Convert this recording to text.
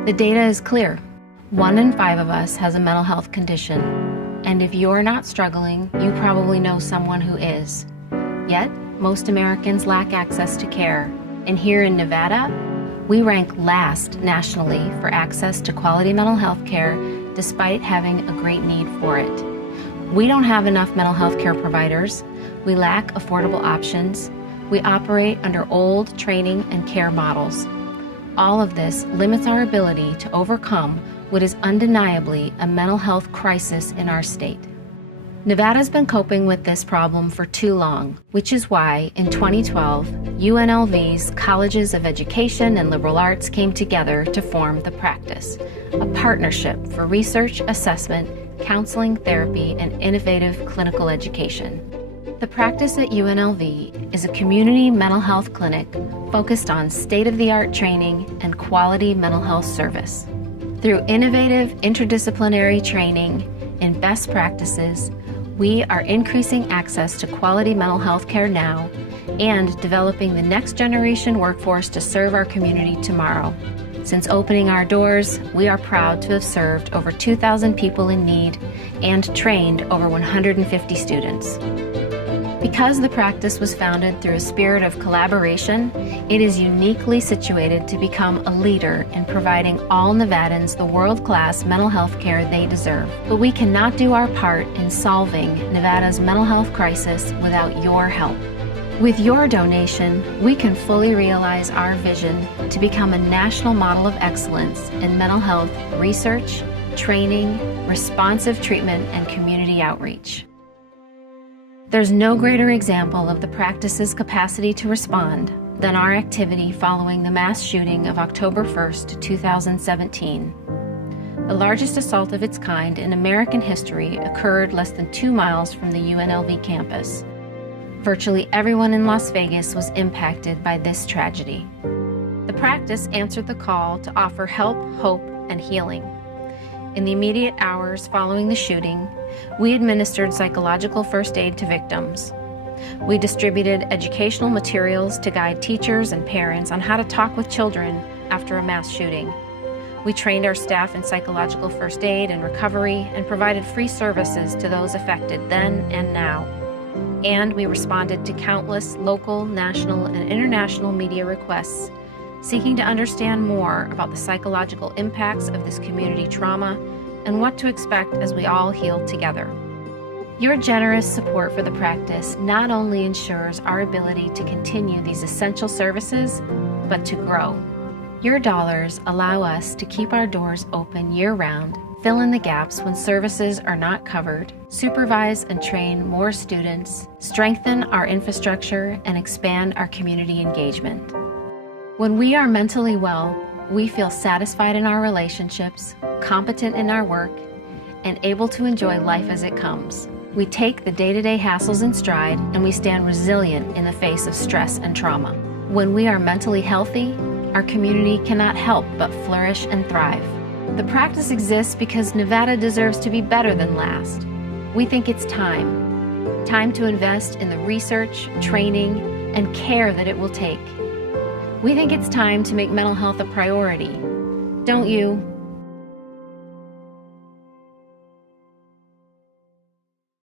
The data is clear. 1 in 5 of us has a mental health condition. And if you're not struggling, you probably know someone who is. Yet, most Americans lack access to care. And here in Nevada, we rank last nationally for access to quality mental health care despite having a great need for it. We don't have enough mental health care providers. We lack affordable options. We operate under old training and care models. All of this limits our ability to overcome what is undeniably a mental health crisis in our state. Nevada's been coping with this problem for too long, which is why in 2012, UNLV's Colleges of Education and Liberal Arts came together to form The Practice, a partnership for research, assessment, counseling, therapy, and innovative clinical education. The Practice at UNLV is a community mental health clinic focused on state-of-the-art training and quality mental health service. Through innovative interdisciplinary training in best practices, we are increasing access to quality mental health care now and developing the next generation workforce to serve our community tomorrow. Since opening our doors, we are proud to have served over 2,000 people in need and trained over 150 students. Because the practice was founded through a spirit of collaboration, it is uniquely situated to become a leader in providing all Nevadans the world-class mental health care they deserve. But we cannot do our part in solving Nevada's mental health crisis without your help. With your donation, we can fully realize our vision to become a national model of excellence in mental health research, training, responsive treatment, and community outreach. There's no greater example of the practice's capacity to respond than our activity following the mass shooting of October 1st, 2017. The largest assault of its kind in American history occurred less than 2 miles from the UNLV campus. Virtually everyone in Las Vegas was impacted by this tragedy. The practice answered the call to offer help, hope, and healing. In the immediate hours following the shooting, we administered psychological first aid to victims. We distributed educational materials to guide teachers and parents on how to talk with children after a mass shooting. We trained our staff in psychological first aid and recovery and provided free services to those affected then and now. And we responded to countless local, national, and international media requests seeking to understand more about the psychological impacts of this community trauma and what to expect as we all heal together. Your generous support for the practice not only ensures our ability to continue these essential services, but to grow. Your dollars allow us to keep our doors open year-round, fill in the gaps when services are not covered, supervise and train more students, strengthen our infrastructure, and expand our community engagement. When we are mentally well, we feel satisfied in our relationships, competent in our work, and able to enjoy life as it comes. We take the day-to-day hassles in stride, and we stand resilient in the face of stress and trauma. When we are mentally healthy, our community cannot help but flourish and thrive. The practice exists because Nevada deserves to be better than last. We think it's time to invest in the research, training, and care that it will take. We think it's time to make mental health a priority. Don't you?